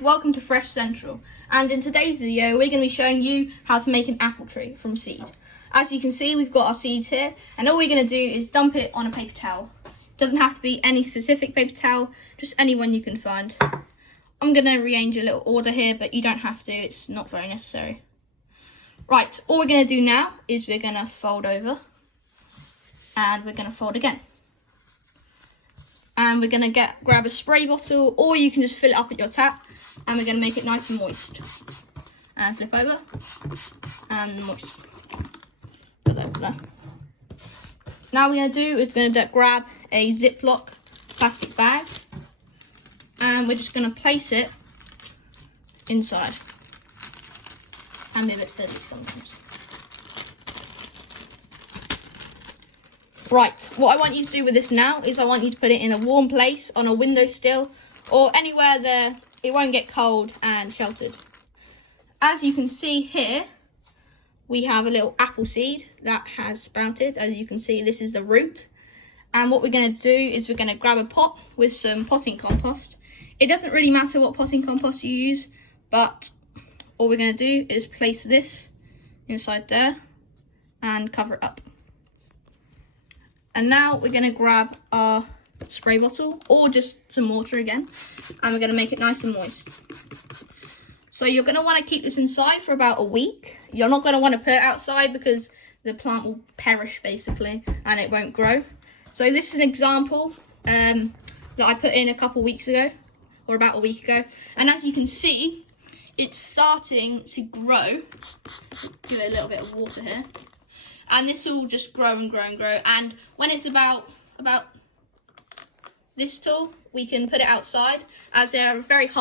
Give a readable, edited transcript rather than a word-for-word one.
Welcome to Fresh Central, and in today's video we're going to be showing you how to make an apple tree from seed. As you can see, we've got our seeds here, and all we're going to do is dump it on a paper towel. It doesn't have to be any specific paper towel, just any one you can find. I'm going to rearrange a little order here, but you don't have to, it's not very necessary. Right, all we're going to do now is we're going to fold over, and we're going to fold again. And we're going to grab a spray bottle, or you can just fill it up at your tap, and we're going to make it nice and moist. And flip over, and moist. Put that over there. Now what we're going to do is grab a Ziploc plastic bag, and we're just going to place it inside. Can be a bit fiddly sometimes. Right, what I want you to do with this now is I want you to put it in a warm place on a windowsill or anywhere there it won't get cold and sheltered. As you can see here, we have a little apple seed that has sprouted. As you can see, this is the root. And what we're going to do is we're going to grab a pot with some potting compost. It doesn't really matter what potting compost you use, but all we're going to do is place this inside there and cover it up. And now we're going to grab our spray bottle or just some water again, and we're going to make it nice and moist. So you're going to want to keep this inside for about a week. You're not going to want to put it outside because the plant will perish basically and it won't grow. So this is an example that I put in a couple weeks ago, or about a week ago, and as you can see, it's starting to grow. Give it a little bit of water here. And this will just grow and grow and grow. And when it's about this tall, we can put it outside, as they're very hot.